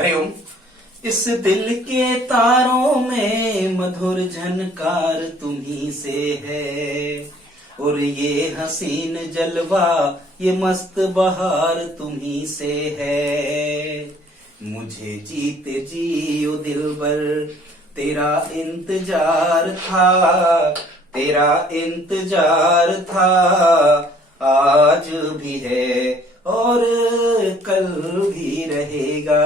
हरिओम। इस दिल के तारों में मधुर झनकार तुम्ही से है, और ये हसीन जलवा ये मस्त बहार तुम्ही से है। मुझे जीते जी ओ दिलबर तेरा इंतजार था, तेरा इंतजार था, आज भी है और कल भी रहेगा।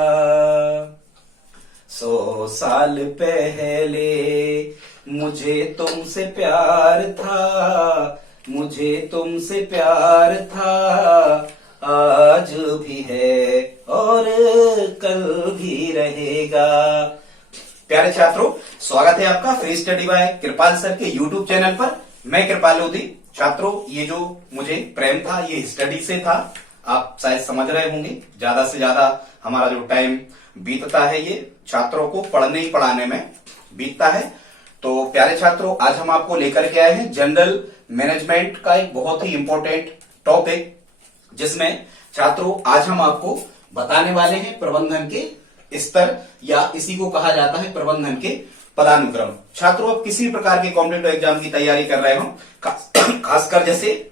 100 साल पहले मुझे तुमसे प्यार था, मुझे तुमसे प्यार था, आज भी है और कल भी रहेगा। प्यारे छात्रों, स्वागत है आपका free study by Kripal sir के यूट्यूब चैनल पर। मैं कृपाल लोधी। छात्रों, ये जो मुझे प्रेम था ये स्टडी से था। आप शायद समझ रहे होंगे, ज्यादा से ज्यादा हमारा जो टाइम बीतता है ये छात्रों को पढ़ने ही पढ़ाने में बीतता है। तो प्यारे छात्रों, आज हम आपको लेकर के आए हैं जनरल मैनेजमेंट का एक बहुत ही इंपॉर्टेंट टॉपिक, जिसमें छात्रों आज हम आपको बताने वाले हैं प्रबंधन के स्तर, या इसी को कहा जाता है प्रबंधन के पदानुक्रम। छात्रों, अब किसी प्रकार के कॉम्पिटिटिव एग्जाम की तैयारी कर रहे हो, खासकर जैसे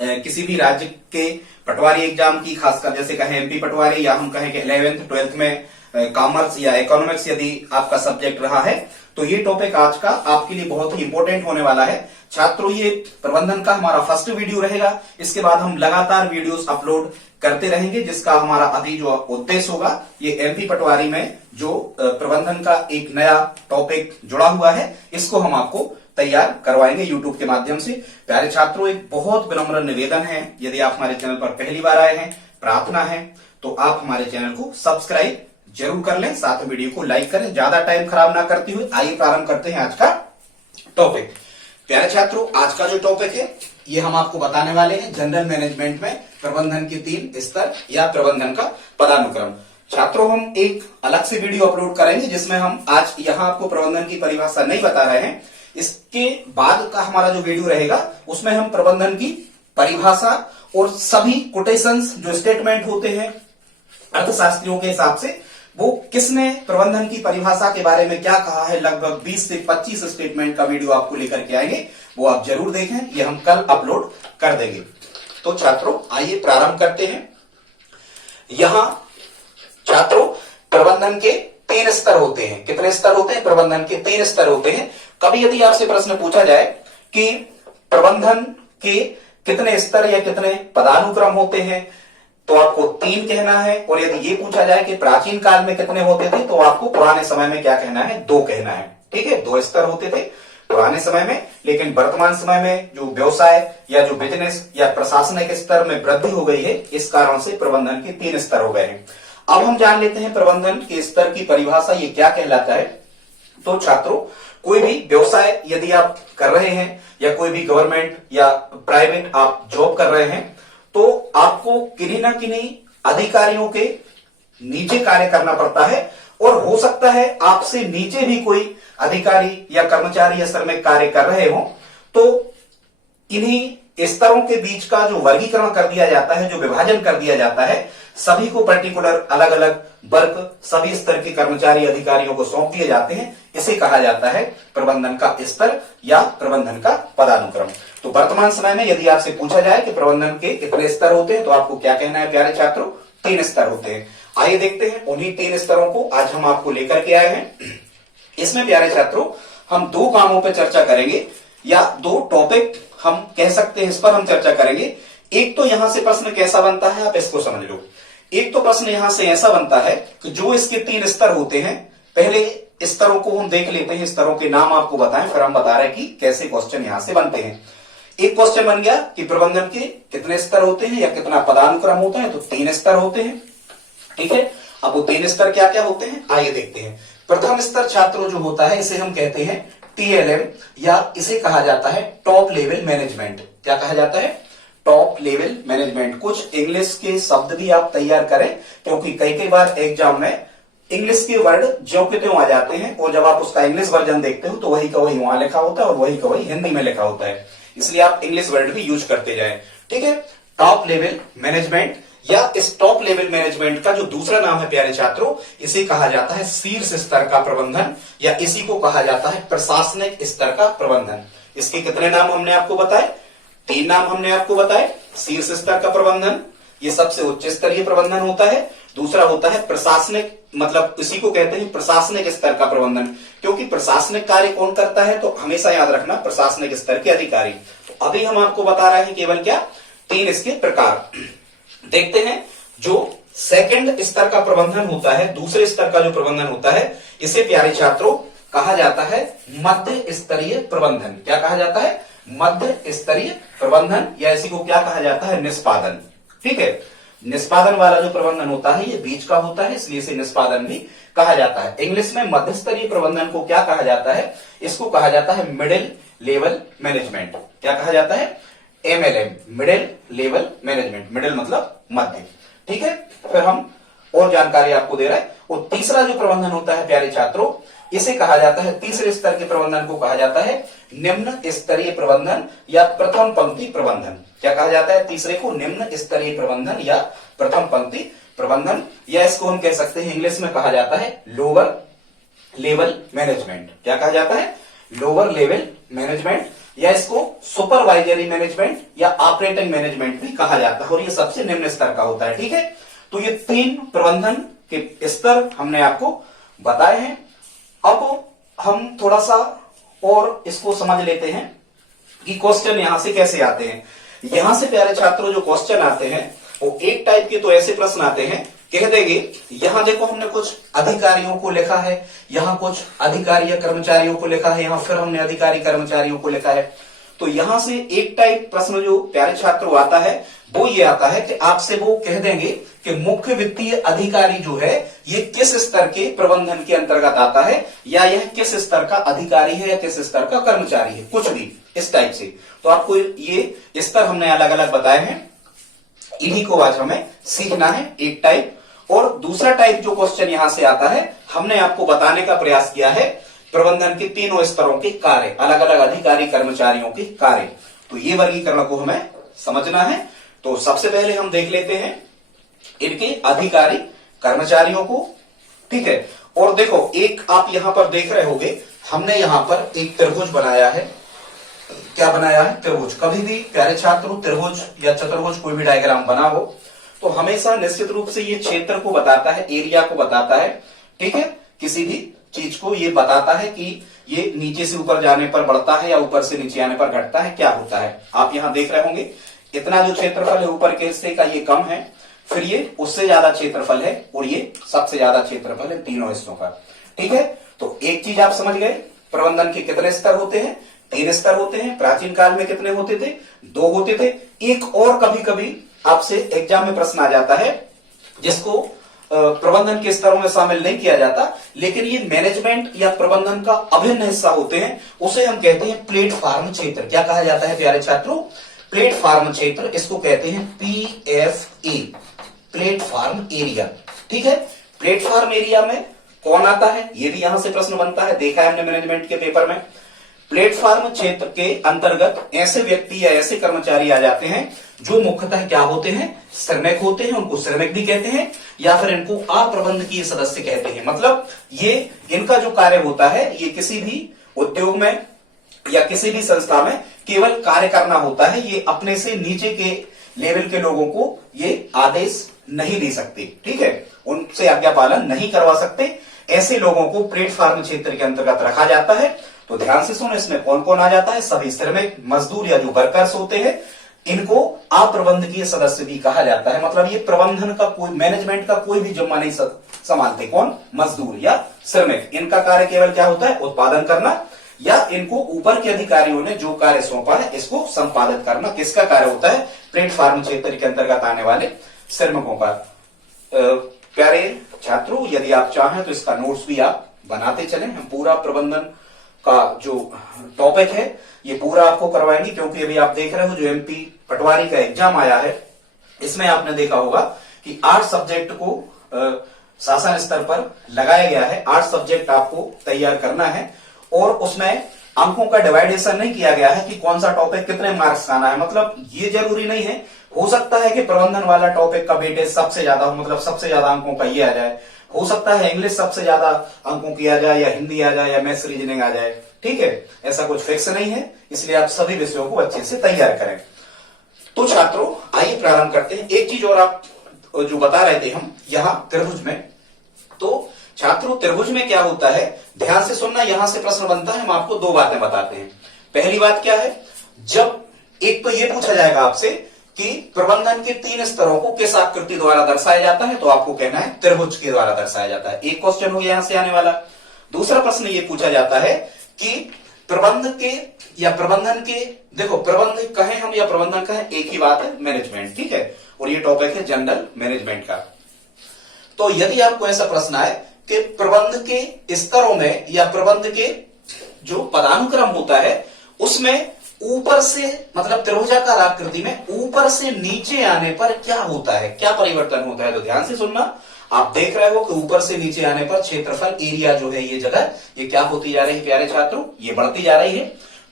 किसी भी राज्य के पटवारी एग्जाम की, खासकर जैसे कहें एमपी पटवारी, या हम कहें कि 11th 12th में कॉमर्स या इकोनॉमिक्स यदि आपका सब्जेक्ट रहा है, तो ये टॉपिक आज का आपके लिए बहुत ही इंपॉर्टेंट होने वाला है। छात्रों, ये प्रबंधन का हमारा फर्स्ट वीडियो रहेगा। इसके बाद हम लगातार वीडियोस अपलोड करते रहेंगे, जिसका हमारा अभी जो उद्देश्य होगा, ये एमपी पटवारी में जो प्रबंधन का एक नया टॉपिक जुड़ा हुआ है, इसको हम आपको तैयार करवाएंगे यूट्यूब के माध्यम से। प्यारे छात्रों, एक बहुत विनम्र निवेदन है, यदि आप हमारे चैनल पर पहली बार आए हैं, प्रार्थना है तो आप हमारे चैनल को सब्सक्राइब जरूर कर लें, साथ में वीडियो को लाइक करें। ज्यादा टाइम खराब ना करते हुए आइए प्रारंभ करते हैं आज का टॉपिक। प्यारे छात्रों, आज का जो टॉपिक है ये हम आपको बताने वाले हैं जनरल मैनेजमेंट में प्रबंधन के 3 स्तर या प्रबंधन का पदानुक्रम। छात्रों, हम एक अलग से वीडियो अपलोड करेंगे जिसमें हम आज यहां आपको प्रबंधन की परिभाषा नहीं बता रहे हैं। इसके बाद का हमारा जो वीडियो रहेगा उसमें हम प्रबंधन की परिभाषा और सभी कोटेशंस जो स्टेटमेंट होते हैं अर्थशास्त्रियों के हिसाब से, वो किसने प्रबंधन की परिभाषा के बारे में क्या कहा है, लगभग 20 से 25 स्टेटमेंट का वीडियो आपको लेकर के आएंगे, वो आप जरूर देखें। ये हम कल अपलोड कर देंगे। तो छात्रों, आइए प्रारंभ करते हैं। यहां छात्रों, प्रबंधन के 3 स्तर होते हैं। कितने स्तर होते हैं? प्रबंधन के 3 स्तर होते हैं। कभी यदि आपसे प्रश्न पूछा जाए कि प्रबंधन के कितने स्तर या कितने पदानुक्रम होते हैं, तो आपको 3 कहना है। और यदि ये पूछा जाए कि प्राचीन काल में कितने होते थे, तो आपको पुराने समय में क्या कहना है? 2 कहना है। ठीक है, 2 स्तर होते थे पुराने समय में, लेकिन वर्तमान समय में जो व्यवसाय या जो बिजनेस या प्रशासनिक स्तर में वृद्धि हो गई है, इस कारण से प्रबंधन के 3 स्तर हो गए हैं। अब हम जान लेते हैं प्रबंधन के स्तर की परिभाषा ये क्या कहलाता है। तो छात्रों, कोई भी व्यवसाय यदि आप कर रहे हैं, या कोई भी गवर्नमेंट या प्राइवेट आप जॉब कर रहे हैं, तो आपको किन्हीं ना किन्हीं अधिकारियों के नीचे कार्य करना पड़ता है, और हो सकता है आपसे नीचे भी कोई अधिकारी या कर्मचारी या श्रमिक कार्य कर रहे हो, तो इन्हीं स्तरों के बीच का जो वर्गीकरण कर दिया जाता है, जो विभाजन कर दिया जाता है, सभी को पर्टिकुलर अलग अलग वर्ग सभी स्तर के कर्मचारी अधिकारियों को सौंप दिए जाते हैं। इसे कहा जाता है प्रबंधन का स्तर या प्रबंधन का पदानुक्रम। तो वर्तमान समय में यदि आपसे पूछा जाए कि प्रबंधन के कितने स्तर होते हैं, तो आपको क्या कहना है प्यारे छात्रों? 3 स्तर होते हैं। आइए देखते हैं उन्हीं 3 स्तरों को आज हम आपको लेकर के आए हैं। इसमें प्यारे छात्रों, हम 2 कामों पर चर्चा करेंगे, या 2 टॉपिक हम कह सकते हैं, इस पर हम चर्चा करेंगे। एक तो यहां से प्रश्न कैसा बनता है, आप इसको समझ लो। एक तो प्रश्न यहां से ऐसा बनता है कि जो इसके 3 स्तर होते हैं, पहले स्तरों को हम देख लेते हैं, स्तरों के नाम आपको बताएं, फिर हम बता रहे हैं कि कैसे क्वेश्चन यहां से बनते हैं। एक क्वेश्चन बन गया कि प्रबंधन के कितने स्तर होते हैं या कितना पदानुक्रम होता है, तो 3 स्तर होते हैं। ठीक है, अब वो 3 स्तर क्या क्या होते हैं आइए देखते हैं। प्रथम स्तर छात्रों जो होता है, इसे हम कहते हैं TLM, या इसे कहा जाता है टॉप लेवल मैनेजमेंट। क्या कहा जाता है? Top level management. कुछ इंग्लिश के शब्द भी आप तैयार करें, क्योंकि कई बार एग्जाम में इंग्लिश के वर्ड ज्यों के त्यों आ जाते हैं, और जब आप उसका इंग्लिश वर्जन देखते हो तो वही का वही वहां लिखा होता है और वही का वही हिंदी में लिखा होता है। इसलिए आप इंग्लिश वर्ड भी यूज करते जाएं। ठीक है, टॉप लेवल मैनेजमेंट या इस टॉप लेवल मैनेजमेंट का जो दूसरा नाम है प्यारे छात्रों, इसे कहा जाता है शीर्ष स्तर का प्रबंधन, या इसी को कहा जाता है प्रशासनिक स्तर का प्रबंधन। इसके कितने नाम हमने आपको बताए? 3 नाम हमने आपको बताए। शीर्ष स्तर का प्रबंधन, ये सबसे उच्च स्तरीय प्रबंधन होता है। दूसरा होता है प्रशासनिक, मतलब इसी को कहते हैं प्रशासनिक स्तर का प्रबंधन, क्योंकि प्रशासनिक कार्य कौन करता है, तो हमेशा याद रखना प्रशासनिक स्तर के अधिकारी। तो अभी हम आपको बता रहे हैं केवल क्या, 3 इसके प्रकार। देखते हैं जो सेकंड स्तर का प्रबंधन होता है, दूसरे स्तर का जो प्रबंधन होता है, इसे प्यारे छात्रों कहा जाता है मध्य स्तरीय प्रबंधन। क्या कहा जाता है? मध्य स्तरीय प्रबंधन, या इसी को क्या कहा जाता है? निष्पादन। ठीक है, निष्पादन वाला जो प्रबंधन होता है ये बीच का होता है, इसलिए इसे निष्पादन भी कहा जाता है। इंग्लिश में मध्य स्तरीय प्रबंधन को क्या कहा जाता है? इसको कहा जाता है मिडिल लेवल मैनेजमेंट। क्या कहा जाता है? MLM, middle level management. Middle मतलब मध्य। ठीक है, फिर हम और जानकारी आपको दे रहे हैं। और तीसरा जो प्रबंधन होता है प्यारे छात्रों, इसे कहा जाता है, तीसरे स्तर के प्रबंधन को कहा जाता है निम्न स्तरीय प्रबंधन या प्रथम पंक्ति प्रबंधन। क्या कहा जाता है? तीसरे को निम्न स्तरीय प्रबंधन या प्रथम पंक्ति प्रबंधन, या इसको हम कह सकते हैं इंग्लिश में कहा जाता है लोअर लेवल मैनेजमेंट। क्या कहा जाता है? लोअर लेवल मैनेजमेंट, या इसको सुपरवाइजरी मैनेजमेंट या ऑपरेटिंग मैनेजमेंट भी कहा जाता है, और ये सबसे निम्न स्तर का होता है। ठीक है, तो ये 3 प्रबंधन के स्तर हमने आपको बताए हैं। अब हम थोड़ा सा और इसको समझ लेते हैं कि क्वेश्चन यहां से कैसे आते हैं। यहां से प्यारे छात्रों जो क्वेश्चन आते हैं वो एक टाइप के तो ऐसे प्रश्न आते हैं, कह देंगे यहां देखो हमने कुछ अधिकारियों को लिखा है, यहां कुछ अधिकारी या कर्मचारियों को लिखा है, यहां फिर हमने अधिकारी कर्मचारियों को लिखा है। तो यहां से एक टाइप प्रश्न जो प्यारे छात्रों आता है वो ये आता है कि आपसे वो कह देंगे कि मुख्य वित्तीय अधिकारी जो है ये किस स्तर के प्रबंधन के अंतर्गत आता है, या यह किस स्तर का अधिकारी है या किस स्तर का कर्मचारी है, कुछ भी इस टाइप से। तो आपको ये स्तर हमने अलग अलग बताए हैं, इन्हीं को आज हमें सीखना है, एक टाइप। और दूसरा टाइप जो क्वेश्चन यहां से आता है, हमने आपको बताने का प्रयास किया है प्रबंधन के 3 स्तरों के कार्य, अलग अलग अधिकारी कर्मचारियों के कार्य। तो ये वर्गीकरण को हमें समझना है। तो सबसे पहले हम देख लेते हैं इनके अधिकारी कर्मचारियों को। ठीक है, और देखो एक आप यहां पर देख रहे होंगे, हमने यहां पर एक त्रिभुज बनाया है। क्या बनाया है? त्रिभुज। कभी भी प्यारे छात्रों त्रिभुज या चतुर्भुज कोई भी डायग्राम बना हो तो हमेशा निश्चित रूप से ये क्षेत्र को बताता है, एरिया को बताता है। ठीक है, किसी भी चीज को ये बताता है कि ये नीचे से ऊपर जाने पर बढ़ता है या ऊपर से नीचे आने पर घटता है, क्या होता है। आप यहां देख रहे होंगे इतना जो क्षेत्रफल है ऊपर के हिस्से का ये कम है, फिर ये उससे ज्यादा क्षेत्रफल है, और ये सबसे ज्यादा क्षेत्रफल है तीनों हिस्सों का। ठीक है, तो एक चीज आप समझ गए, प्रबंधन के कितने स्तर होते हैं? 3 स्तर होते हैं। प्राचीन काल में कितने होते थे? 2 होते थे। एक और कभी कभी आपसे एग्जाम में प्रश्न आ जाता है जिसको प्रबंधन के स्तरों में शामिल नहीं किया जाता, लेकिन ये मैनेजमेंट या प्रबंधन का अभिन्न हिस्सा होते हैं, उसे हम कहते हैं प्लेटफॉर्म क्षेत्र। क्या कहा जाता है प्यारे छात्रों? प्लेटफॉर्म क्षेत्र। इसको कहते हैं PFA, प्लेटफॉर्म एरिया। ठीक है, प्लेटफॉर्म एरिया में कौन आता है, ये भी यहां से प्रश्न बनता है, देखा है हमने मैनेजमेंट के पेपर में। प्लेटफॉर्म क्षेत्र के अंतर्गत ऐसे व्यक्ति या ऐसे कर्मचारी आ जाते हैं जो मुख्यतः क्या होते हैं? श्रमिक होते हैं। उनको श्रमिक भी कहते हैं, या फिर इनको अप्रबंधकीय सदस्य कहते हैं। मतलब ये इनका जो कार्य होता है ये किसी भी उद्योग में या किसी भी संस्था में केवल कार्य करना होता है। ये अपने से नीचे के लेवल के लोगों को ये आदेश नहीं दे सकते। ठीक है, उनसे आज्ञा पालन नहीं करवा सकते। ऐसे लोगों को प्लेटफॉर्म क्षेत्र के अंतर्गत रखा जाता है। तो ध्यान से सुनो, इसमें कौन कौन आ जाता है? सभी श्रमिक, मजदूर या जो वर्कर्स होते हैं, इनको अप्रबंधकीय सदस्य भी कहा जाता है। मतलब ये प्रबंधन का कोई, मैनेजमेंट का कोई भी जिम्मा नहीं संभालते। कौन? मजदूर या श्रमिक। इनका कार्य केवल क्या होता है? उत्पादन करना, या इनको ऊपर के अधिकारियों ने जो कार्य सौंपा है इसको संपादित करना। किसका कार्य होता है? प्लेटफॉर्म क्षेत्र के अंतर्गत आने वाले श्रमिकों का। प्यारे छात्रों, यदि आप चाहें तो इसका नोट्स भी आप बनाते चलें। हम पूरा प्रबंधन का जो टॉपिक है ये पूरा आपको करवाएंगे, क्योंकि अभी आप देख रहे हो जो MP पटवारी का एग्जाम आया है, इसमें आपने देखा होगा कि 8 सब्जेक्ट को शासन स्तर पर लगाया गया है। 8 सब्जेक्ट आपको तैयार करना है, और उसमें अंकों का डिवाइडेशन नहीं किया गया है कि कौन सा टॉपिक कितने मार्क्स का आना है। मतलब ये जरूरी नहीं है, हो सकता है कि प्रबंधन वाला टॉपिक का वेटेज सबसे ज्यादा हो, मतलब सबसे ज्यादा अंकों का ये आ जाए, हो सकता है इंग्लिश सबसे ज्यादा अंकों की आ जाए, या हिंदी आ जाए, या मैथ्स रीजनिंग आ जाए। ठीक है, ऐसा कुछ फिक्स नहीं है, इसलिए आप सभी विषयों को अच्छे से तैयार करें। तो छात्रों आइए प्रारंभ करते हैं। एक चीज और आप जो बता रहे थे हम यहां त्रिभुज में, तो छात्रों त्रिभुज में क्या होता है, ध्यान से सुनना, यहां से प्रश्न बनता है। हम आपको दो बातें बताते हैं। पहली बात क्या है, जब एक तो ये पूछा जाएगा आपसे कि प्रबंधन के 3 स्तरों को किस आकृति द्वारा दर्शाया जाता है, तो आपको कहना है त्रिभुज के द्वारा दर्शाया जाता है। एक क्वेश्चन हो यहां से आने वाला। दूसरा प्रश्न ये पूछा जाता है कि प्रबंध के या प्रबंधन के, देखो प्रबंध कहें हम या प्रबंधन कहें एक ही बात है, मैनेजमेंट। ठीक है, और ये टॉपिक है जनरल मैनेजमेंट का। तो यदि आपको ऐसा प्रश्न आए कि प्रबंध के स्तरों में या प्रबंध के जो पदानुक्रम होता है उसमें ऊपर से, मतलब त्रिभुजाकार आकृति में ऊपर से नीचे आने पर क्या होता है, क्या परिवर्तन होता है, तो ध्यान से सुनना। आप देख रहे हो कि ऊपर से नीचे आने पर क्षेत्रफल, एरिया जो है, ये जगह ये क्या होती जा रही है प्यारे छात्रों, ये बढ़ती जा रही है।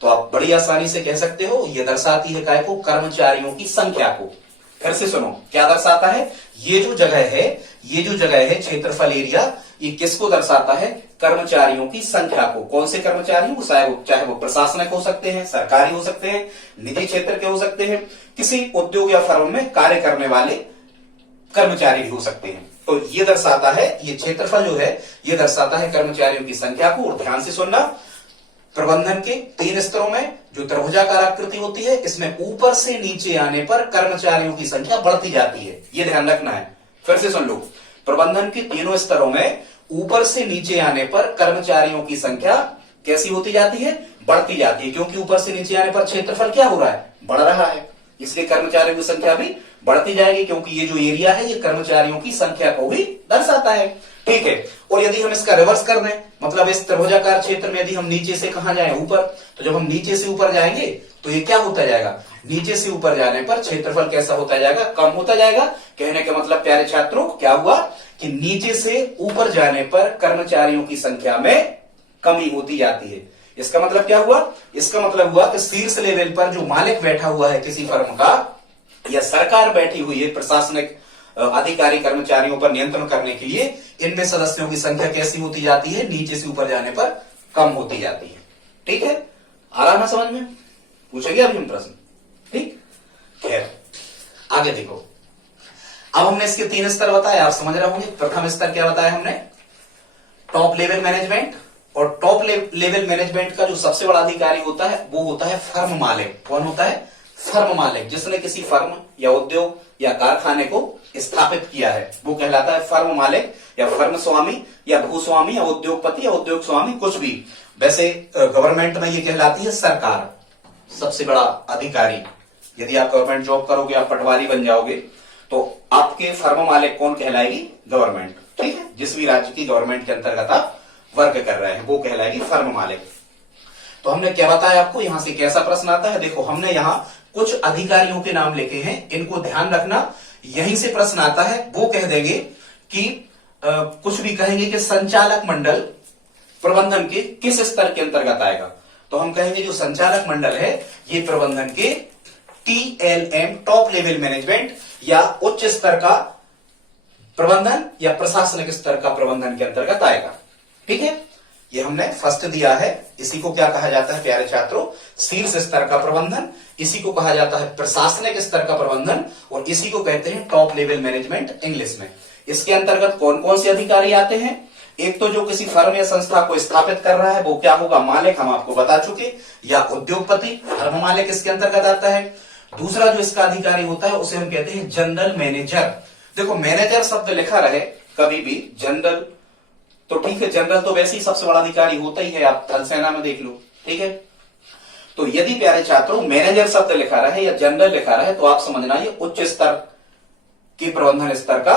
तो आप बड़ी आसानी से कह सकते हो ये दर्शाती है काय को, कर्मचारियों की संख्या को। फिर से सुनो, क्या दर्शाता है, ये जो जगह है, ये जो जगह है क्षेत्रफल, एरिया, ये किसको दर्शाता है, कर्मचारियों की संख्या को। कौन से कर्मचारी, चाहे वो प्रशासनिक हो सकते हैं, सरकारी हो सकते हैं, निजी क्षेत्र के हो सकते हैं, किसी उद्योग या फर्म में कार्य करने वाले कर्मचारी भी हो सकते हैं। तो ये दर्शाता है, ये क्षेत्रफल जो है ये दर्शाता है कर्मचारियों की संख्या को। और ध्यान से सुनना, प्रबंधन के 3 स्तरों में जो त्रिभुजाकार आकृति होती है, इसमें ऊपर से नीचे आने पर कर्मचारियों की संख्या बढ़ती जाती है, ये ध्यान रखना है। फिर से सुन लो, प्रबंधन के 3 स्तरों में ऊपर से नीचे आने पर कर्मचारियों की संख्या कैसी होती जाती है, बढ़ती जाती है, क्योंकि ऊपर से नीचे आने पर क्षेत्रफल क्या हो रहा है, बढ़ रहा है, इसलिए कर्मचारियों की संख्या भी बढ़ती जाएगी, क्योंकि ये जो एरिया है ये कर्मचारियों की संख्या को भी दर्शाता है। ठीक है, और यदि हम इसका रिवर्स कर दें, मतलब इस त्रिभुजाकार क्षेत्र में यदि हम नीचे से कहां जाएं, ऊपर, तो जब हम नीचे से ऊपर जाएंगे तो ये क्या होता जाएगा, नीचे से ऊपर जाने पर क्षेत्रफल कैसा होता जाएगा, कम होता जाएगा। कहने का मतलब प्यारे छात्रों क्या हुआ कि नीचे से ऊपर जाने पर कर्मचारियों की संख्या में कमी होती जाती है। इसका मतलब क्या हुआ, इसका मतलब हुआ कि शीर्ष लेवल पर जो मालिक बैठा हुआ है किसी फर्म का, या सरकार बैठी हुई है प्रशासनिक अधिकारी कर्मचारियों पर नियंत्रण करने के लिए, इनमें सदस्यों की संख्या कैसी होती जाती है, नीचे से ऊपर जाने पर कम होती जाती है। ठीक है, आ रहा ना समझ में, पूछेंगे अभी हम प्रश्न। ठीक, खैर आगे देखो, अब हमने इसके 3 स्तर बताए, आप समझ रहे होंगे। प्रथम स्तर क्या बताया हमने, टॉप लेवल मैनेजमेंट, और टॉप लेवल मैनेजमेंट का जो सबसे बड़ा अधिकारी होता है वो होता है फर्म मालिक। कौन होता है, फर्म मालिक, जिसने किसी फर्म या उद्योग या कारखाने को स्थापित किया है, वो कहलाता है फर्म मालिक, या फर्म स्वामी, या भूस्वामी, या उद्योगपति, या उद्योग स्वामी, कुछ भी। वैसे गवर्नमेंट में ये कहलाती है सरकार, सबसे बड़ा अधिकारी। यदि आप गवर्नमेंट जॉब करोगे, आप पटवारी बन जाओगे, तो आपके फर्म मालिक कौन कहलाएगी, गवर्नमेंट। ठीक है, जिस भी राज्य की गवर्नमेंट के अंतर्गत आप वर्क कर रहे हैं वो कहलाएगी फर्म मालिक। तो हमने क्या बताया आपको, यहां से कैसा प्रश्न आता है, देखो हमने यहां कुछ अधिकारियों के नाम लिखे हैं, इनको ध्यान रखना, यहीं से प्रश्न आता है। वो कह देंगे कि कुछ भी कहेंगे कि संचालक मंडल प्रबंधन के किस स्तर के अंतर्गत आएगा, तो हम कहेंगे जो संचालक मंडल है ये प्रबंधन के TLM, टॉप लेवल मैनेजमेंट, या उच्च स्तर का प्रबंधन या प्रशासनिक स्तर का प्रबंधन के अंतर्गत आएगा। ठीक है, ये हमने फर्स्ट दिया है। इसी को क्या कहा जाता है प्यारे छात्रों, शीर्ष स्तर का प्रबंधन, इसी को कहा जाता है प्रशासनिक स्तर का प्रबंधन, और इसी को कहते हैं टॉप लेवल मैनेजमेंट इंग्लिश में। इसके अंतर्गत कौन कौन से अधिकारी आते हैं, एक तो जो किसी फर्म या संस्था को स्थापित कर रहा है वो क्या होगा, मालिक, हम आपको बता चुके, या उद्योगपति, फर्म मालिक इसके अंतर्गत आता है। दूसरा जो इसका अधिकारी होता है उसे हम कहते हैं जनरल मैनेजर। देखो मैनेजर शब्द लिखा रहे कभी भी, जनरल तो ठीक है, जनरल तो वैसे ही सबसे बड़ा अधिकारी होता ही है, आप थल सेना में देख लो। ठीक है, तो यदि प्यारे छात्रों मैनेजर शब्द लिखा रहे या जनरल लिखा रहे तो आप समझना ये उच्च स्तर के प्रबंधन स्तर का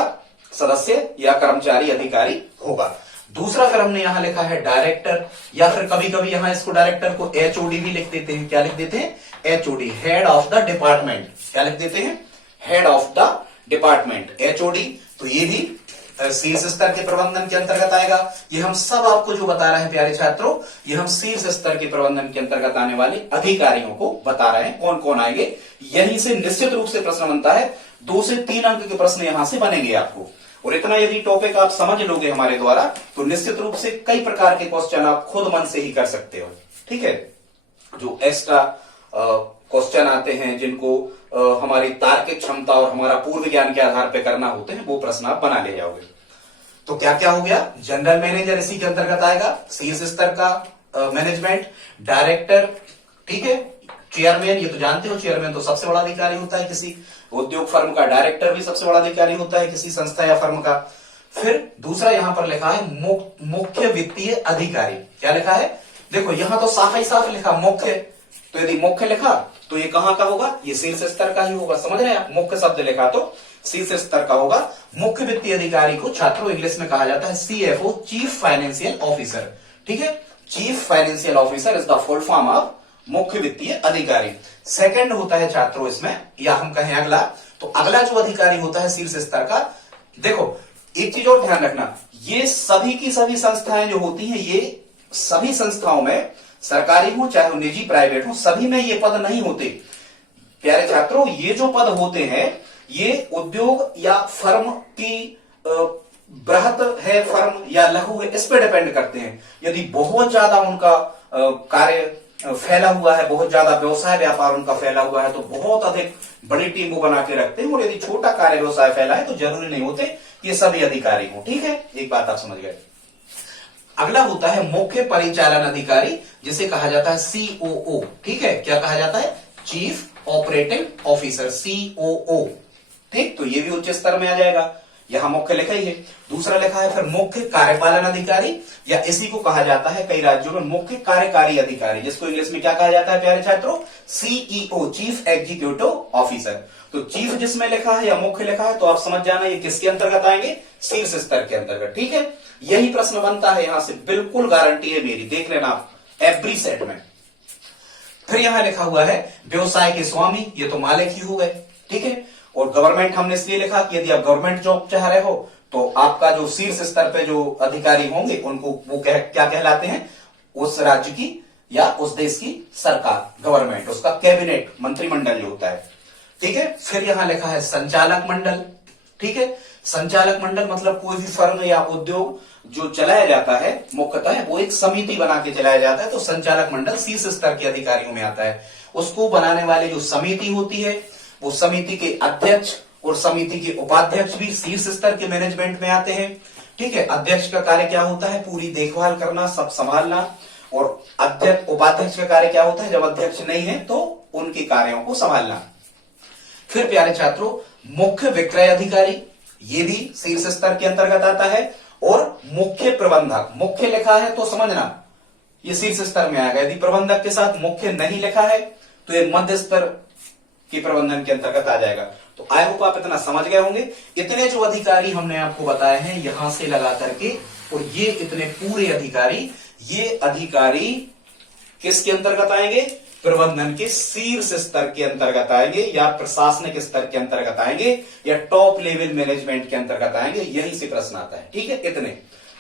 सदस्य या कर्मचारी अधिकारी होगा। दूसरा फिर हमने यहां लिखा है डायरेक्टर, या फिर कभी कभी यहां इसको डायरेक्टर को HOD भी लिख देते हैं। क्या लिख देते हैं, HOD, head of the department. क्या लिख देते हैं, head of the department, HOD। तो ये भी शीर्ष स्तर के प्रबंधन के अंतर्गत आएगा। ये हम सब आपको जो बता रहे हैं प्यारे छात्रों, ये हम शीर्ष स्तर के प्रबंधन के अंतर्गत आने वाले अधिकारियों को बता रहे हैं कौन कौन आएंगे। यहीं से निश्चित रूप से प्रश्न बनता है, 2 से 3 अंक के प्रश्न यहां से बनेंगे आपको। और इतना यदि टॉपिक आप समझ लोगे हमारे द्वारा तो निश्चित रूप से कई प्रकार के क्वेश्चन आप खुद मन से ही कर सकते हो। ठीक है, जो एक्स्ट्रा क्वेश्चन आते हैं जिनको हमारी तार्किक क्षमता और हमारा पूर्व ज्ञान के आधार पर करना होते हैं, वो प्रश्न आप बना ले जाओगे। तो क्या क्या हो गया, जनरल मैनेजर इसी के अंतर्गत आएगा, शीर्ष स्तर का मैनेजमेंट, डायरेक्टर, ठीक है, चेयरमैन, ये तो जानते हो चेयरमैन तो सबसे बड़ा अधिकारी होता है किसी उद्योग फर्म का, डायरेक्टर भी सबसे बड़ा अधिकारी होता है किसी संस्था या फर्म का। फिर दूसरा यहां पर लिखा है मुख्य वित्तीय अधिकारी। क्या लिखा है, देखो यहां तो साफ ही साफ लिखा मुख्य, तो यदि मुख्य लिखा तो ये कहां का होगा, ये शीर्ष स्तर का ही होगा। समझ रहे हैं, मुख्य शब्द लिखा तो शीर्ष स्तर का होगा। मुख्य वित्तीय अधिकारी को छात्रों इंग्लिश में कहा जाता है CFO, चीफ फाइनेंशियल ऑफिसर। ठीक है, chief financial officer is the full form of मुख्य वित्तीय अधिकारी। सेकंड होता है छात्रों इसमें, या हम कहें अगला, तो अगला जो अधिकारी होता है शीर्ष स्तर का, देखो एक चीज और ध्यान रखना, ये सभी की सभी संस्थाएं जो होती हैं, ये सभी संस्थाओं में सरकारी हो चाहे वो निजी प्राइवेट हो, सभी में ये पद नहीं होते प्यारे छात्रों। ये जो पद होते हैं ये उद्योग या फर्म की बृहत है फर्म या लघु है, इस पर डिपेंड करते हैं। यदि बहुत ज्यादा उनका कार्य फैला हुआ है, बहुत ज्यादा व्यवसाय व्यापार उनका फैला हुआ है, तो बहुत अधिक बड़ी टीम वो बना के रखते हैं। और यदि छोटा कार्य व्यवसाय फैला है तो जरूरी नहीं होते ये सभी अधिकारी हो। ठीक है, एक बात आप समझ गए। अगला होता है मुख्य परिचालन अधिकारी, जिसे कहा जाता है COO। ठीक है, क्या कहा जाता है, चीफ ऑपरेटिंग ऑफिसर, COO। ठीक, तो ये भी उच्च स्तर में आ जाएगा, यहां मुख्य लिखा ही है। दूसरा लिखा है फिर मुख्य कार्यपालन अधिकारी, या इसी को कहा जाता है कई राज्यों में मुख्य कार्यकारी अधिकारी, जिसको इंग्लिश में क्या कहा जाता है प्यारे छात्रों, CEO, चीफ एग्जीक्यूटिव ऑफिसर। तो चीफ जिसमें लिखा है या मुख्य लिखा है तो आप समझ जाना ये किसके अंतर्गत आएंगे, शीर्ष स्तर के अंतर्गत। ठीक है, यही प्रश्न बनता है यहां से, बिल्कुल गारंटी है मेरी, देख लेना आप एवरी सेट में। फिर यहां लिखा हुआ है व्यवसाय के स्वामी, ये तो मालिक ही हो गए। ठीक है, और गवर्नमेंट हमने इसलिए लिखा कि यदि आप गवर्नमेंट जॉब चाह रहे हो तो आपका जो शीर्ष स्तर पे जो अधिकारी होंगे उनको वो क्या कहलाते हैं, उस राज्य की या उस देश की सरकार, गवर्नमेंट, उसका कैबिनेट, मंत्रिमंडल जो होता है। ठीक है, फिर यहां लिखा है संचालक मंडल। ठीक है, संचालक मंडल मतलब कोई भी फर्म या उद्योग जो चलाया जाता है मुख्यतः वो एक समिति बना के चलाया जाता है, तो संचालक मंडल शीर्ष स्तर के अधिकारियों में आता है। उसको बनाने वाली जो समिति होती है वो समिति के अध्यक्ष और समिति के उपाध्यक्ष भी शीर्ष स्तर के मैनेजमेंट में आते हैं। ठीक है, अध्यक्ष का कार्य क्या होता है, पूरी देखभाल करना, सब संभालना। और अध्यक्ष उपाध्यक्ष का कार्य क्या होता है, जब अध्यक्ष नहीं है तो उनके कार्यों को संभालना। फिर प्यारे छात्रों मुख्य विक्रय अधिकारी, ये भी शीर्ष स्तर के अंतर्गत आता है। और मुख्य प्रबंधक, मुख्य लिखा है तो समझना ये शीर्ष स्तर में आएगा, यदि प्रबंधक के साथ मुख्य नहीं लिखा है तो ये मध्य स्तर के प्रबंधन के अंतर्गत आ जाएगा। तो आई होप आप इतना समझ गए होंगे। इतने जो अधिकारी हमने आपको बताए हैं यहां से लगा करके, और ये इतने पूरे अधिकारी, ये अधिकारी किसके अंतर्गत आएंगे, प्रबंधन के शीर्ष स्तर के अंतर्गत आएंगे, या प्रशासनिक स्तर के अंतर्गत आएंगे, या टॉप लेवल मैनेजमेंट के अंतर्गत आएंगे। यहीं से प्रश्न आता है। ठीक है, इतने।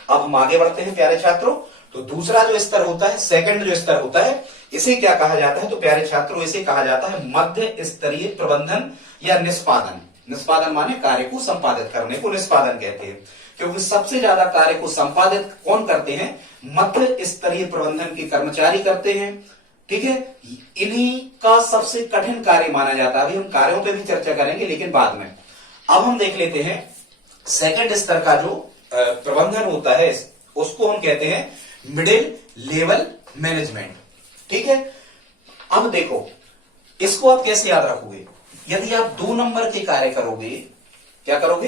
अब हम आगे बढ़ते हैं प्यारे छात्रों। तो दूसरा जो स्तर होता है, सेकंड जो स्तर होता है, इसे क्या कहा जाता है, तो प्यारे छात्रों इसे कहा जाता है मध्य स्तरीय प्रबंधन या निष्पादन। निष्पादन माने कार्य को संपादित करने को निष्पादन कहते हैं, क्योंकि सबसे ज्यादा कार्य को संपादित कौन करते हैं, मध्य स्तरीय प्रबंधन के कर्मचारी करते हैं। ठीक है, इन्हीं का सबसे कठिन कार्य माना जाता है। अभी हम कार्यों पे भी चर्चा करेंगे लेकिन बाद में। अब हम देख लेते हैं सेकंड स्तर का जो प्रबंधन होता है उसको हम कहते हैं मिडिल लेवल मैनेजमेंट। ठीक है, अब देखो इसको आप कैसे याद रखोगे, यदि आप 2 नंबर के कार्य करोगे, क्या करोगे,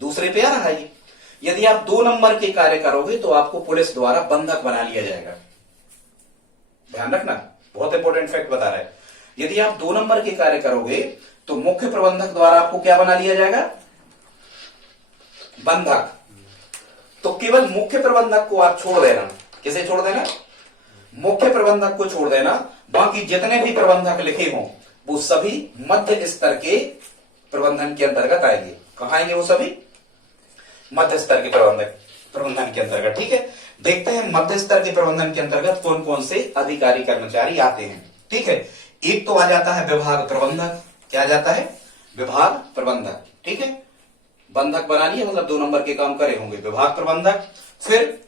दूसरे पे आ रहा है। यदि आप 2 नंबर के कार्य करोगे तो आपको पुलिस द्वारा बंधक बना लिया जाएगा। ध्यान रखना, बहुत इंपॉर्टेंट फैक्ट बता रहा है। यदि आप 2 नंबर के कार्य करोगे तो मुख्य प्रबंधक द्वारा आपको क्या बना लिया जाएगा, बंधक। तो केवल मुख्य प्रबंधक को आप छोड़ देना। किसे छोड़ देना, मुख्य प्रबंधक को छोड़ देना। बाकी जितने भी प्रबंधक लिखे हों वो सभी मध्य स्तर के प्रबंधन के अंतर्गत आएंगे। कहां आएंगे वो सभी, मध्य स्तर के प्रबंधन के अंतर्गत। ठीक है, देखते हैं मध्य स्तर के प्रबंधन के अंतर्गत कौन कौन से अधिकारी कर्मचारी आते हैं। ठीक है, एक तो आ जाता है विभाग प्रबंधक। क्या आ जाता है? विभाग प्रबंधक। ठीक है, बंधक बना लिए, मतलब 2 नंबर के काम करे होंगे, विभाग प्रबंधक। फिर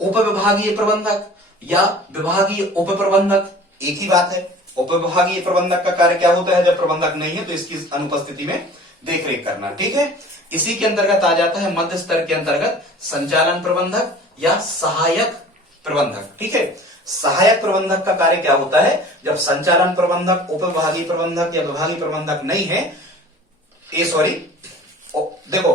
उप विभागीय प्रबंधक या विभागीय उप प्रबंधक, एक ही बात है। उप विभागीय प्रबंधक का कार्य क्या होता है? जब प्रबंधक नहीं है तो इसकी अनुपस्थिति में देखरेख करना। ठीक है, इसी के अंतर्गत आ जाता है मध्य स्तर के अंतर्गत संचालन प्रबंधक या सहायक प्रबंधक। ठीक है, सहायक प्रबंधक का कार्य क्या होता है? जब संचालन प्रबंधक, उप विभागीय प्रबंधक या विभागीय प्रबंधक नहीं है, देखो,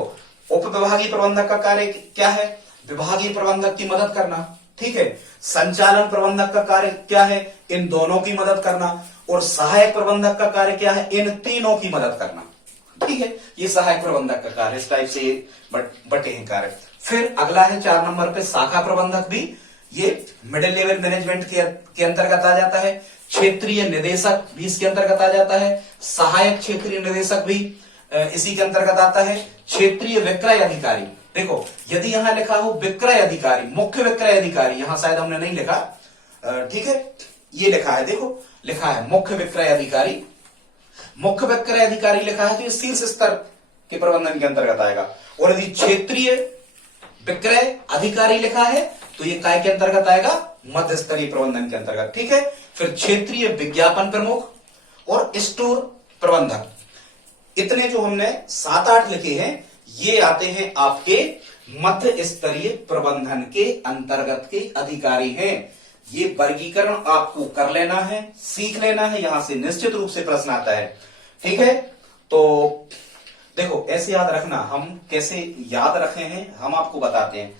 उप विभागीय प्रबंधक का कार्य क्या है? विभागीय प्रबंधक की मदद करना। ठीक है, संचालन प्रबंधक का कार्य क्या है? इन दोनों की मदद करना। और सहायक प्रबंधक का कार्य क्या है? इन तीनों की मदद करना। ठीक है, ये सहायक प्रबंधक का कार्य, इस टाइप से बटे हैं कार्य। फिर अगला है 4 नंबर पे शाखा प्रबंधक भी, ये मिडिल लेवल मैनेजमेंट के अंतर्गत आ जाता है। क्षेत्रीय निदेशक भी इसके अंतर्गत आ जाता है। सहायक क्षेत्रीय निदेशक भी इसी के अंतर्गत आता है। क्षेत्रीय विक्रय अधिकारी, देखो यदि यहां लिखा हो विक्रय अधिकारी, मुख्य विक्रय अधिकारी, यहां शायद हमने नहीं लिखा, ठीक है, ये लिखा है, देखो लिखा है मुख्य विक्रय अधिकारी। मुख्य विक्रय अधिकारी लिखा है तो ये शीर्ष स्तर के प्रबंधन के अंतर्गत आएगा। और यदि क्षेत्रीय विक्रय अधिकारी लिखा है तो ये काय के अंतर्गत आएगा? मध्य स्तरीय प्रबंधन के अंतर्गत। ठीक है, फिर क्षेत्रीय विज्ञापन प्रमुख और स्टोर प्रबंधक, इतने जो हमने 7-8 लिखे हैं, ये आते हैं आपके मध्य स्तरीय प्रबंधन के अंतर्गत के अधिकारी हैं। ये वर्गीकरण आपको कर लेना है, सीख लेना है, यहां से निश्चित रूप से प्रश्न आता है। ठीक है, तो देखो ऐसे याद रखना, हम कैसे याद रखे हैं हम आपको बताते हैं।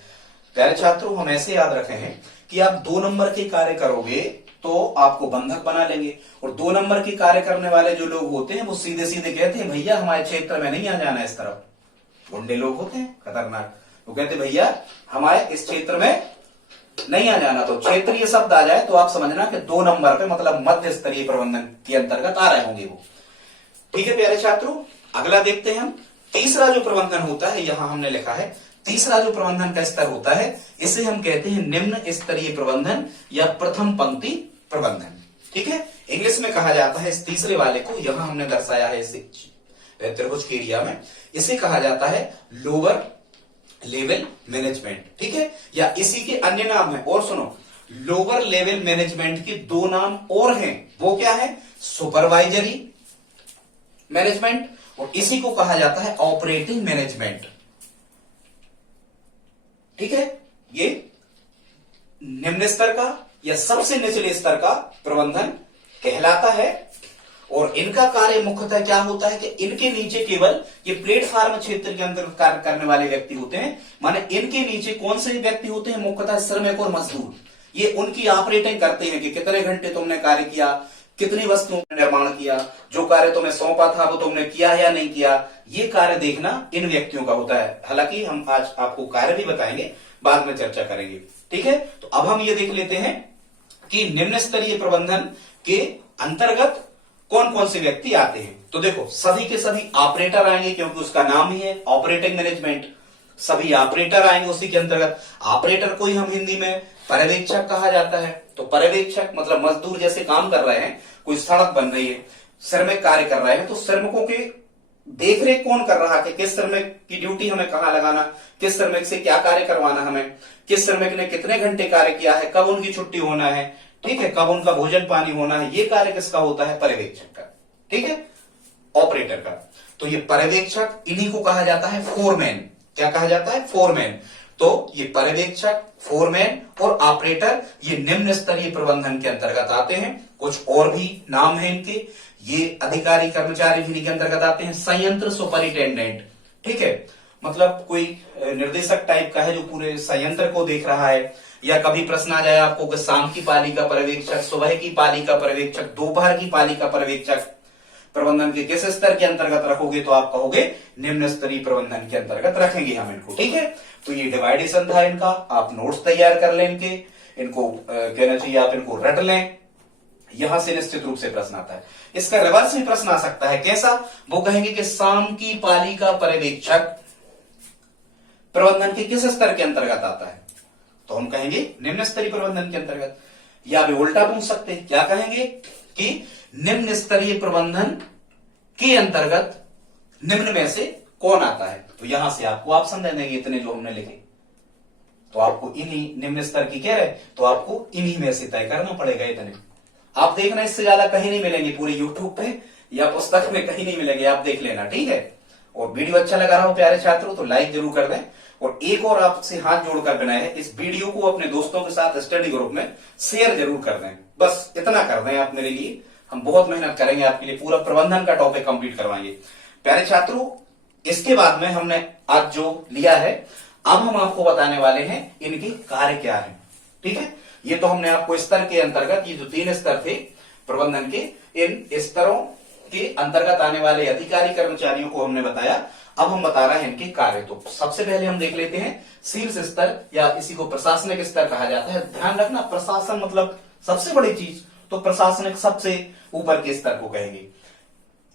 प्यारे छात्रों, हम ऐसे याद रखे हैं कि आप 2 नंबर के कार्य करोगे तो आपको बंधक बना लेंगे, और 2 नंबर के कार्य करने वाले जो लोग होते हैं वो सीधे सीधे कहते हैं भैया हमारे क्षेत्र में नहीं आ जाना, इस तरफ गुंडे लोग होते हैं खतरनाक, वो कहते भैया हमारे इस क्षेत्र में नहीं आ जाना। तो क्षेत्रीय शब्द आ जाए तो आप समझना कि 2 नंबर पे मतलब मध्य स्तरीय प्रबंधन के अंतर्गत आ रहे होंगे वो। ठीक है प्यारे छात्रों, अगला देखते हैं हम। तीसरा जो प्रबंधन होता है, यहां हमने लिखा है तीसरा जो प्रबंधन का स्तर होता है, इसे हम कहते हैं निम्न स्तरीय प्रबंधन या प्रथम पंक्ति प्रबंधन। ठीक है, इंग्लिश में कहा जाता है इस तीसरे वाले को, यहां हमने दर्शाया है इसे त्रिभुज के एरिया में, इसे कहा जाता है लोअर लेवल मैनेजमेंट। ठीक है, या इसी के अन्य नाम है, और सुनो, लोअर लेवल मैनेजमेंट के 2 नाम और हैं। वो क्या है? सुपरवाइजरी मैनेजमेंट, और इसी को कहा जाता है ऑपरेटिंग मैनेजमेंट। ठीक है, ये निम्न स्तर का या सबसे निचले स्तर का प्रबंधन कहलाता है। और इनका कार्य मुख्यतः क्या होता है कि इनके नीचे केवल ये प्लेटफार्म क्षेत्र के अंतर्गत कार्य करने वाले व्यक्ति होते हैं। माने इनके नीचे कौन से व्यक्ति होते हैं? मुख्यतः श्रमिक और मजदूर। ये उनकी ऑपरेटिंग करते हैं कि कितने घंटे तुमने कार्य किया, कितनी वस्तुओं का निर्माण किया, जो कार्य तुम्हें सौंपा था वो तुमने किया या नहीं किया, ये कार्य देखना इन व्यक्तियों का होता है। हालांकि हम आज आपको कार्य भी बताएंगे, बाद में चर्चा करेंगे। ठीक है, तो अब हम ये देख लेते हैं कि निम्न स्तरीय प्रबंधन के अंतर्गत कौन कौन से व्यक्ति आते हैं। तो देखो सभी के सभी ऑपरेटर आएंगे, क्योंकि उसका नाम ही है ऑपरेटिंग मैनेजमेंट, सभी ऑपरेटर आएंगे उसी के अंतर्गत। ऑपरेटर को ही हम हिंदी में पर्यवेक्षक कहा जाता है। तो पर्यवेक्षक मतलब मजदूर जैसे काम कर रहे हैं, कोई सड़क बन रही है, श्रमिक कार्य कर रहे हैं, तो श्रमिकों की देखरेख कौन कर रहा है, किस श्रमिक की ड्यूटी हमें कहां लगाना, किस श्रमिक से क्या कार्य करवाना हमें, किस श्रमिक ने कितने घंटे कार्य किया है, कब उनकी छुट्टी होना है, ठीक है, कब उनका भोजन पानी होना है, ये कार्य किसका होता है? पर्यवेक्षक का। ठीक है, ऑपरेटर का। तो ये पर्यवेक्षक, इन्हीं को कहा जाता है फोरमैन। क्या कहा जाता है? फोरमैन। तो ये पर्यवेक्षक, फोरमैन और ऑपरेटर ये निम्न स्तरीय प्रबंधन के अंतर्गत आते हैं। कुछ और भी नाम है इनके, ये अधिकारी कर्मचारी भी इनके अंतर्गत आते हैं। संयंत्र सुपरिटेंडेंट, ठीक है, मतलब कोई निर्देशक टाइप का है जो पूरे संयंत्र को देख रहा है। या कभी प्रश्न आ जाए आपको कि शाम की पाली का पर्यवेक्षक, सुबह की पाली का पर्यवेक्षक, दोपहर की पाली का पर्यवेक्षक प्रबंधन के किस स्तर के अंतर्गत रखोगे? तो आप कहोगे निम्न स्तरीय प्रबंधन के अंतर्गत रखेंगे हम इनको। ठीक है, तो ये डिवाइडेशन था इनका, आप नोट्स तैयार कर लें इनको कहना चाहिए आप इनको रट लें, यहां से निश्चित रूप से प्रश्न आता है। इसका रिवर्स भी प्रश्न आ सकता है, कैसा? वो कहेंगे कि शाम की पाली का पर्यवेक्षक प्रबंधन के किस स्तर के अंतर्गत आता है? तो हम कहेंगे निम्न स्तरीय प्रबंधन के अंतर्गत। या भी उल्टा पूछ सकते हैं, क्या कहेंगे कि निम्न स्तरीय प्रबंधन के अंतर्गत निम्न में से कौन आता है? तो यहां से आपको ऑप्शन दे देंगे इतने जो हमने लिखे, तो आपको इन्हीं निम्न स्तर की कह रहे, तो आपको इन्हीं में से तय करना पड़ेगा इतने। आप देखना, इससे ज्यादा कहीं नहीं मिलेंगे पूरे यूट्यूब पे या पुस्तक में कहीं नहीं मिलेंगे, आप देख लेना, ठीक है। और वीडियो अच्छा लगा रहा हो प्यारे छात्रों तो लाइक जरूर कर दें। और एक और आपसे हाथ जोड़कर बनाए है, इस वीडियो को अपने दोस्तों के साथ स्टडी ग्रुप में शेयर जरूर कर दें। बस इतना कर दें आप मेरे लिए, हम बहुत मेहनत करेंगे आपके लिए, पूरा प्रबंधन का टॉपिक कंप्लीट करवाएंगे। प्यारे छात्रों, इसके बाद में हमने आज जो लिया है, अब हम आपको बताने वाले हैं इनके कार्य क्या है, ठीक है। ये तो हमने आपको स्तर के अंतर्गत, ये जो 3 स्तर थे प्रबंधन के, इन स्तरों के अंतर्गत आने वाले अधिकारी कर्मचारियों को हमने बताया। अब हम बता रहे हैं इनके कार्य। तो सबसे पहले हम देख लेते हैं शीर्ष स्तर, या इसी को प्रशासनिक स्तर कहा जाता है। ध्यान रखना, प्रशासन मतलब सबसे बड़ी चीज, तो प्रशासनिक सबसे ऊपर के स्तर को कहेंगे।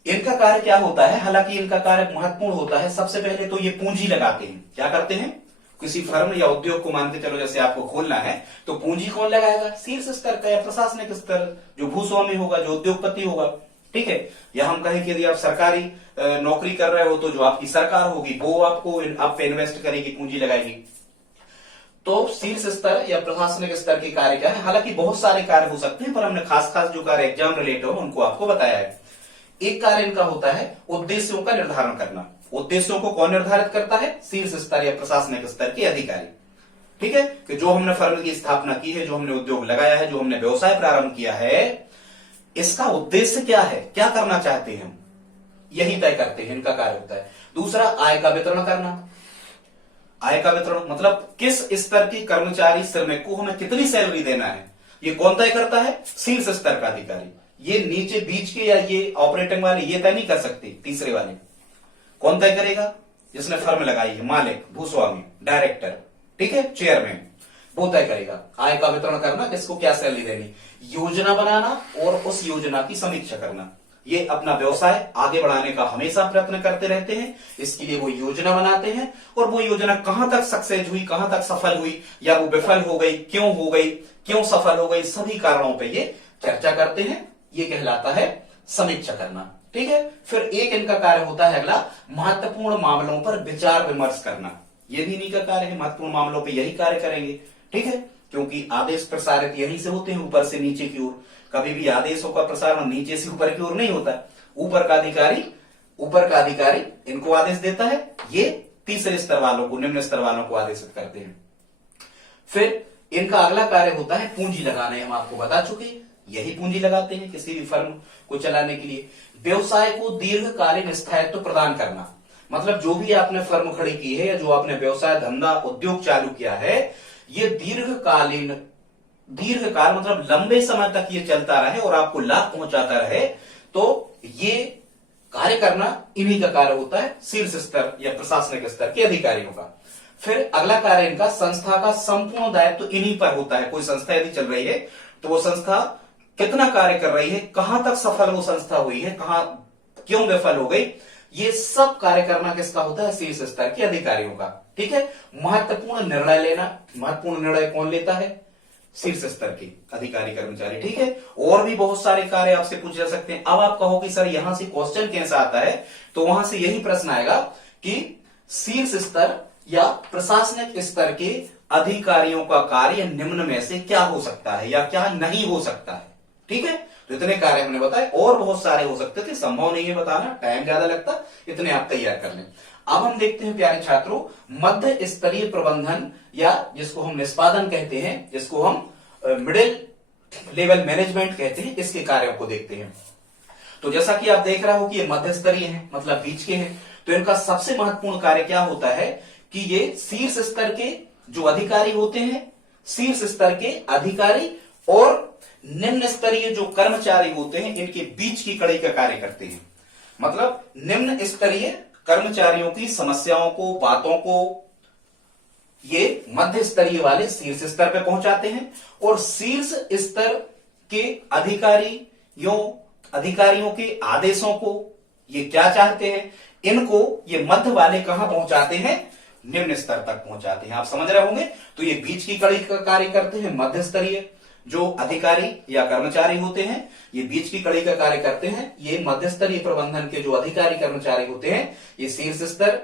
इनका कार्य क्या होता है? हालांकि इनका कार्य महत्वपूर्ण होता है। सबसे पहले तो ये पूंजी लगाते हैं। क्या करते हैं? किसी फर्म या उद्योग को मान के चलो, जैसे आपको खोलना है, तो पूंजी कौन लगाएगा? शीर्ष स्तर का या प्रशासनिक स्तर, जो भूस्वामी होगा, जो उद्योगपति होगा, ठीक है। या हम कहें कि यदि आप सरकारी नौकरी कर रहे हो तो जो आपकी सरकार होगी वो आपको आप पे इन्वेस्ट करेगी, पूंजी लगाएगी। तो शीर्ष स्तर या प्रशासनिक स्तर के कार्य क्या है? हालांकि बहुत सारे कार्य हो सकते हैं, पर हमने खास खास जो कार्य एग्जाम रिलेटेड हो उनको आपको बताया है। एक कार्य इनका होता है उद्देश्यों का निर्धारण करना। उद्देश्यों को कौन निर्धारित करता है? शीर्ष स्तर या प्रशासनिक स्तर के अधिकारी, ठीक है। कि जो हमने फर्म की स्थापना की है, जो हमने उद्योग लगाया है, जो हमने व्यवसाय प्रारंभ किया है, इसका उद्देश्य क्या है, क्या करना चाहते हैं हम, यही तय करते हैं, इनका कार्य होता है। दूसरा, आय का वितरण करना। आय का वितरण मतलब किस स्तर की कर्मचारी श्रमिक को हमें कितनी सैलरी देना है, ये कौन तय करता है? शीर्ष स्तर का अधिकारी। ये नीचे बीच के या ये ऑपरेटिंग वाले ये तय नहीं कर सकते। तीसरे वाले कौन तय करेगा? जिसने फर्म लगाई है, मालिक, भूस्वामी, डायरेक्टर, ठीक है, चेयरमैन, वो तय करेगा। आय का वितरण करना, किसको क्या सैलरी देनी, योजना बनाना और उस योजना की समीक्षा करना। ये अपना व्यवसाय आगे बढ़ाने का हमेशा प्रयत्न करते रहते हैं, इसके लिए वो योजना बनाते हैं। और वो योजना कहां तक सक्सेस हुई, कहां तक सफल हुई, या वो विफल हो गई, क्यों सफल हो गई, सभी कारणों पर ये चर्चा करते हैं। ये कहलाता है समीक्षा करना, ठीक है। फिर एक इनका कार्य होता है अगला, महत्वपूर्ण मामलों पर विचार विमर्श करना। ये भी इन्हीं का कार्य है, महत्वपूर्ण मामलों पर यही कार्य करेंगे, ठीक है। क्योंकि आदेश प्रसारित यहीं से होते हैं, ऊपर से नीचे की ओर। कभी भी आदेशों का प्रसारण नीचे से ऊपर की ओर नहीं होता। ऊपर का अधिकारी इनको आदेश देता है, ये तीसरे स्तर वालों को, निम्न स्तर वालों को आदेशित करते हैं। फिर इनका अगला कार्य होता है पूंजी लगाना। हम आपको बता चुके, यही पूंजी लगाते हैं किसी भी फर्म को चलाने के लिए। व्यवसाय को दीर्घकालीन स्थायित्व प्रदान करना, मतलब जो भी आपने फर्म खड़ी की है या जो आपने व्यवसाय, धंधा, उद्योग चालू किया है, ये दीर्घकाल मतलब लंबे समय तक ये चलता रहे और आपको लाभ पहुंचाता रहे, तो ये कार्य करना इन्हीं का कार्य होता है, शीर्ष स्तर या प्रशासनिक स्तर के अधिकारियों का। फिर अगला कार्य इनका, संस्था का संपूर्ण दायित्व तो इन्हीं पर होता है। कोई संस्था यदि चल रही है तो वो संस्था कितना कार्य कर रही है, कहां तक सफल वो संस्था हुई है, क्यों विफल हो गई, ये सब कार्य करना किसका होता है? शीर्ष स्तर के अधिकारियों का, ठीक है। महत्वपूर्ण निर्णय लेना, महत्वपूर्ण निर्णय कौन लेता है? शीर्ष स्तर के अधिकारी कर्मचारी, ठीक है। और भी बहुत सारे कार्य आपसे पूछे जा सकते हैं। अब आप कहो कि सर यहां से क्वेश्चन कैसा आता है, तो वहां से यही प्रश्न आएगा कि शीर्ष स्तर या प्रशासनिक स्तर के अधिकारियों का कार्य निम्न में से क्या हो सकता है या क्या नहीं हो सकता है, ठीक है। तो इतने कार्य हमने बताए, और बहुत सारे हो सकते थे, संभव नहीं है बताना, टाइम ज्यादा लगता, इतने आप तैयार कर लें। अब हम देखते हैं प्यारे छात्रों, मध्य स्तरीय प्रबंधन या जिसको हम निष्पादन कहते हैं, जिसको हम मिडिल लेवल मैनेजमेंट कहते हैं, इसके कार्यों को देखते हैं। तो जैसा कि आप देख रहे हो कि ये मध्य स्तरीय है, मतलब बीच के हैं, तो इनका सबसे महत्वपूर्ण कार्य क्या होता है कि ये शीर्ष स्तर के जो अधिकारी होते हैं, शीर्ष स्तर के अधिकारी और निम्न स्तरीय जो कर्मचारी होते हैं, इनके बीच की कड़ी का कार्य करते हैं। मतलब निम्न स्तरीय कर्मचारियों की समस्याओं को, बातों को ये मध्य स्तरीय वाले शीर्ष स्तर पे पहुंचाते हैं, और शीर्ष स्तर के अधिकारियों के आदेशों को ये क्या चाहते हैं, इनको ये मध्य वाले कहां पहुंचाते हैं? निम्न स्तर तक पहुंचाते हैं। आप समझ रहे होंगे। तो ये बीच की कड़ी का कार्य करते हैं मध्य स्तरीय जो अधिकारी या कर्मचारी होते हैं, ये बीच की कड़ी का कार्य करते हैं। ये मध्य स्तरीय प्रबंधन के जो अधिकारी कर्मचारी होते हैं, ये शीर्ष स्तर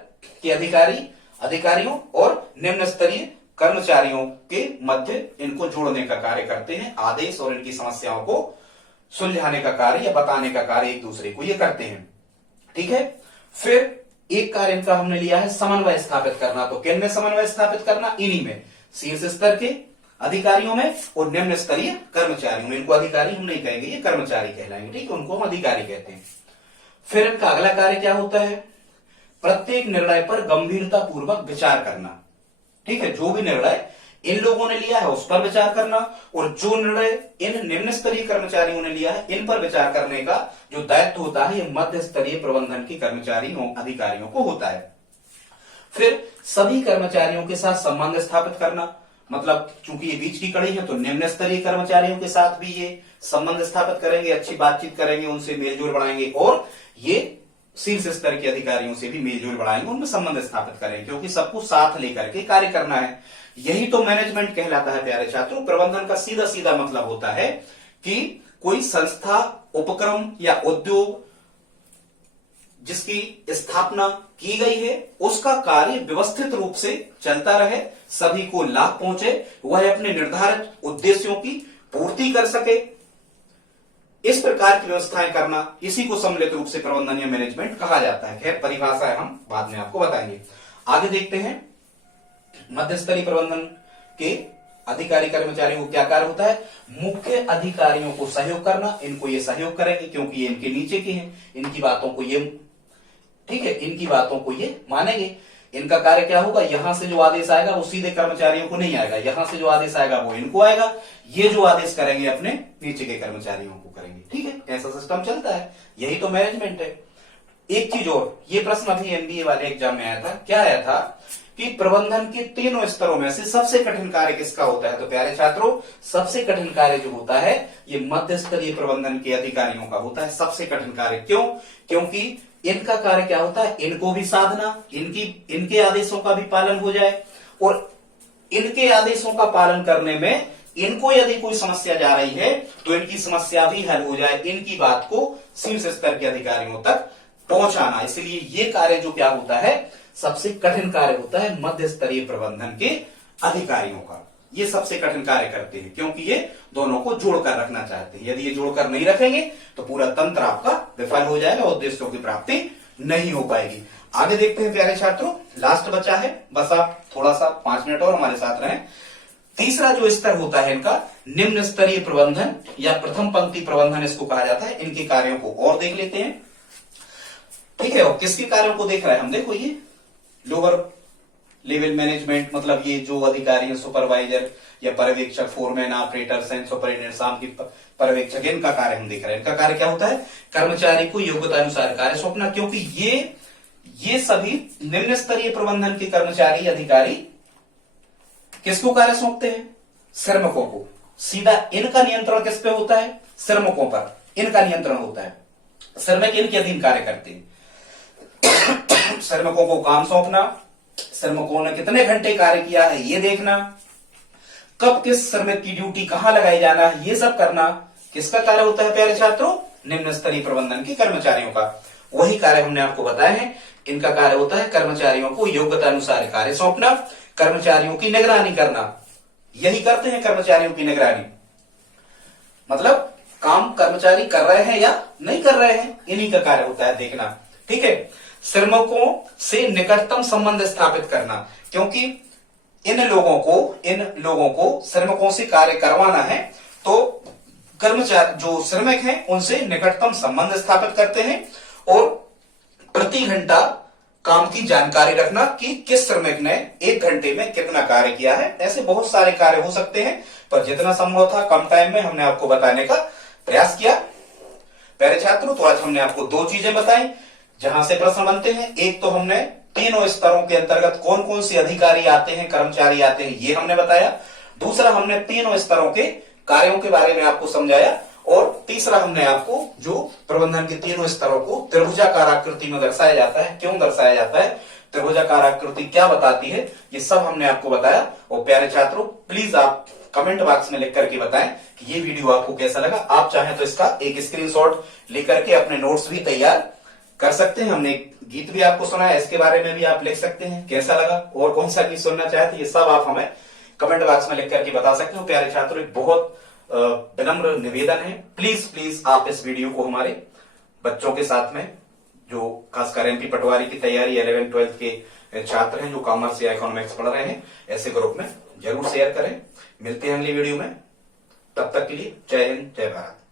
के अधिकारियों और निम्न स्तरीय कर्मचारियों के मध्य इनको जोड़ने का कार्य करते हैं। आदेश और इनकी समस्याओं को सुलझाने का कार्य या बताने का कार्य एक दूसरे को ये करते हैं। ठीक है। फिर एक कार्य इनका हमने लिया है समन्वय स्थापित करना। तो किन में समन्वय स्थापित करना? इन्हीं में, शीर्ष स्तर के अधिकारियों में और निम्न स्तरीय कर्मचारियों में। इनको अधिकारी हम नहीं कहेंगे, ये कर्मचारी कहलाएंगे। ठीक है, उनको हम अधिकारी कहते हैं। फिर इनका अगला कार्य क्या होता है? प्रत्येक निर्णय पर गंभीरता पूर्वक विचार करना। ठीक है, जो भी निर्णय इन लोगों ने लिया है उस पर विचार करना, और जो निर्णय इन निम्न स्तरीय कर्मचारियों ने लिया है इन पर विचार करने का जो दायित्व होता है, ये मध्य स्तरीय प्रबंधन की कर्मचारियों अधिकारियों को होता है। फिर सभी कर्मचारियों के साथ संबंध स्थापित करना, मतलब चूंकि ये बीच की कड़ी है तो निम्न स्तरीय कर्मचारियों के साथ भी ये संबंध स्थापित करेंगे, अच्छी बातचीत करेंगे, उनसे मेलजोल बढ़ाएंगे, और ये शीर्ष स्तर के अधिकारियों से भी मेलजोल बढ़ाएंगे, उनमें संबंध स्थापित करेंगे, क्योंकि सबको साथ लेकर के कार्य करना है। यही तो मैनेजमेंट कहलाता है प्यारे छात्रों। प्रबंधन का सीधा सीधा मतलब होता है कि कोई संस्था, उपक्रम या उद्योग जिसकी स्थापना की गई है उसका कार्य व्यवस्थित रूप से चलता रहे, सभी को लाभ पहुंचे, वह अपने निर्धारित उद्देश्यों की पूर्ति कर सके, इस प्रकार की व्यवस्थाएं करना, इसी को सम्मिलित रूप से प्रबंधन या मैनेजमेंट कहा जाता है। खैर परिभाषा है, हम बाद में आपको बताएंगे। आगे देखते हैं मध्य स्तरीय प्रबंधन के अधिकारी कर्मचारियों को क्या कार्य होता है? मुख्य अधिकारियों को सहयोग करना। इनको ये सहयोग करेंगे क्योंकि ये इनके नीचे के हैं, इनकी बातों को ये, ठीक है, इनकी बातों को ये मानेंगे। इनका कार्य क्या होगा? यहां से जो आदेश आएगा वो सीधे कर्मचारियों को नहीं आएगा, यहां से जो आदेश आएगा वो इनको आएगा, ये जो आदेश करेंगे अपने नीचे के कर्मचारियों को करेंगे। ठीक है, ऐसा सिस्टम चलता है, यही तो मैनेजमेंट है। एक चीज और, ये प्रश्न अभी एमबीए वाले एग्जाम में आया था। क्या आया था कि प्रबंधन के तीनों स्तरों में से सबसे कठिन कार्य किसका होता है? तो प्यारे छात्रों, सबसे कठिन कार्य जो होता है ये मध्य स्तरीय प्रबंधन के अधिकारियों का होता है सबसे कठिन कार्य। क्यों? क्योंकि इनका कार्य क्या होता है? इनको भी साधना, इनके आदेशों का भी पालन हो जाए, और इनके आदेशों का पालन करने में इनको यदि कोई समस्या जा रही है तो इनकी समस्या भी हल हो जाए, इनकी बात को शीर्ष स्तर के अधिकारियों तक पहुंचाना। इसलिए ये कार्य जो क्या होता है, सबसे कठिन कार्य होता है मध्य स्तरीय प्रबंधन के अधिकारियों का। ये सबसे कठिन कार्य करते हैं क्योंकि ये दोनों को जोड़कर रखना चाहते हैं। यदि ये जोड़कर नहीं रखेंगे तो पूरा तंत्र आपका विफल हो जाएगा, उद्देश्यों की प्राप्ति नहीं हो पाएगी। आगे देखते हैं प्यारे छात्रों, लास्ट बचा है, बस आप थोड़ा सा 5 मिनट और हमारे साथ रहें। तीसरा जो स्तर होता है इनका, निम्न स्तरीय प्रबंधन या प्रथम पंक्ति प्रबंधन इसको कहा जाता है। इनके कार्यों को और देख लेते हैं। ठीक है, और किसके कार्यों को देख रहे हैं हम? देखो, ये लोअर लेवल मैनेजमेंट, मतलब ये जो अधिकारी है, सुपरवाइजर या पर्यवेक्षक, फोरमैन, ऑपरेटर्स एंड सुपरिटेंडेंट, शाम की पर्यवेक्षक, इनका कार्य हम देख रहे हैं। इनका कार्य क्या होता है? कर्मचारी को योग्यता अनुसार कार्य सौंपना। क्योंकि ये सभी निम्न स्तरीय प्रबंधन के कर्मचारी अधिकारी किसको कार्य सौंपते हैं? श्रमिकों को। सीधा इनका नियंत्रण किस पे होता है? श्रमिकों पर इनका नियंत्रण होता है। श्रमिक इनके अधीन कार्य करते हैं। श्रमिकों को काम सौंपना, श्रमिकों ने कितने घंटे कार्य किया है ये देखना, कब किस श्रमिक की ड्यूटी कहां लगाई जाना है ये सब करना, किसका कार्य होता है प्यारे छात्रों? निम्न स्तरीय प्रबंधन के कर्मचारियों का। वही कार्य हमने आपको बताया है। इनका कार्य होता है कर्मचारियों को योग्यता अनुसार कार्य सौंपना, कर्मचारियों की निगरानी करना। यही करते हैं कर्मचारियों की निगरानी, मतलब काम कर्मचारी कर रहे हैं या नहीं कर रहे हैं, इन्हीं का कार्य होता है देखना। ठीक है, श्रमिकों से निकटतम संबंध स्थापित करना, क्योंकि इन लोगों को श्रमिकों से कार्य करवाना है, तो कर्मचारी जो श्रमिक हैं उनसे निकटतम संबंध स्थापित करते हैं, और प्रति घंटा काम की जानकारी रखना कि किस श्रमिक ने 1 घंटे में कितना कार्य किया है। ऐसे बहुत सारे कार्य हो सकते हैं, पर जितना संभव था कम टाइम में हमने आपको बताने का प्रयास किया। प्यारे छात्रों, तो आज हमने आपको 2 चीजें बताई जहां से प्रश्न बनते हैं। एक तो हमने तीनों स्तरों के अंतर्गत कौन कौन से अधिकारी आते हैं, कर्मचारी आते हैं, ये हमने बताया। दूसरा, हमने तीनों स्तरों के कार्यों के बारे में आपको समझाया, और तीसरा हमने आपको जो प्रबंधन के तीनों स्तरों को त्रिभुजाकार आकृति में दर्शाया जाता है, क्यों दर्शाया जाता है, त्रिभुजाकार आकृति क्या बताती है, ये सब हमने आपको बताया। और प्यारे छात्रों, प्लीज आप कमेंट बॉक्स में लिख करके बताएं कि ये वीडियो आपको कैसा लगा। आप चाहें तो इसका एक स्क्रीनशॉट लेकर के अपने नोट्स भी तैयार कर सकते हैं। हमने एक गीत भी आपको सुनाया, इसके बारे में भी आप लिख सकते हैं कैसा लगा और कौन सा गीत सुनना चाहते हैं, ये सब आप हमें कमेंट बॉक्स में लिख करके बता सकते हो। प्यारे छात्रों, एक बहुत विनम्र निवेदन है, प्लीज प्लीज आप इस वीडियो को हमारे बच्चों के साथ में, जो खासकर एमपी पटवारी की तैयारी 11th-12th के छात्र हैं, जो कॉमर्स या इकोनॉमिक्स पढ़ रहे हैं, ऐसे ग्रुप में जरूर शेयर करें। मिलते हैं अगली वीडियो में, तब तक के लिए जय हिंद, जय भारत।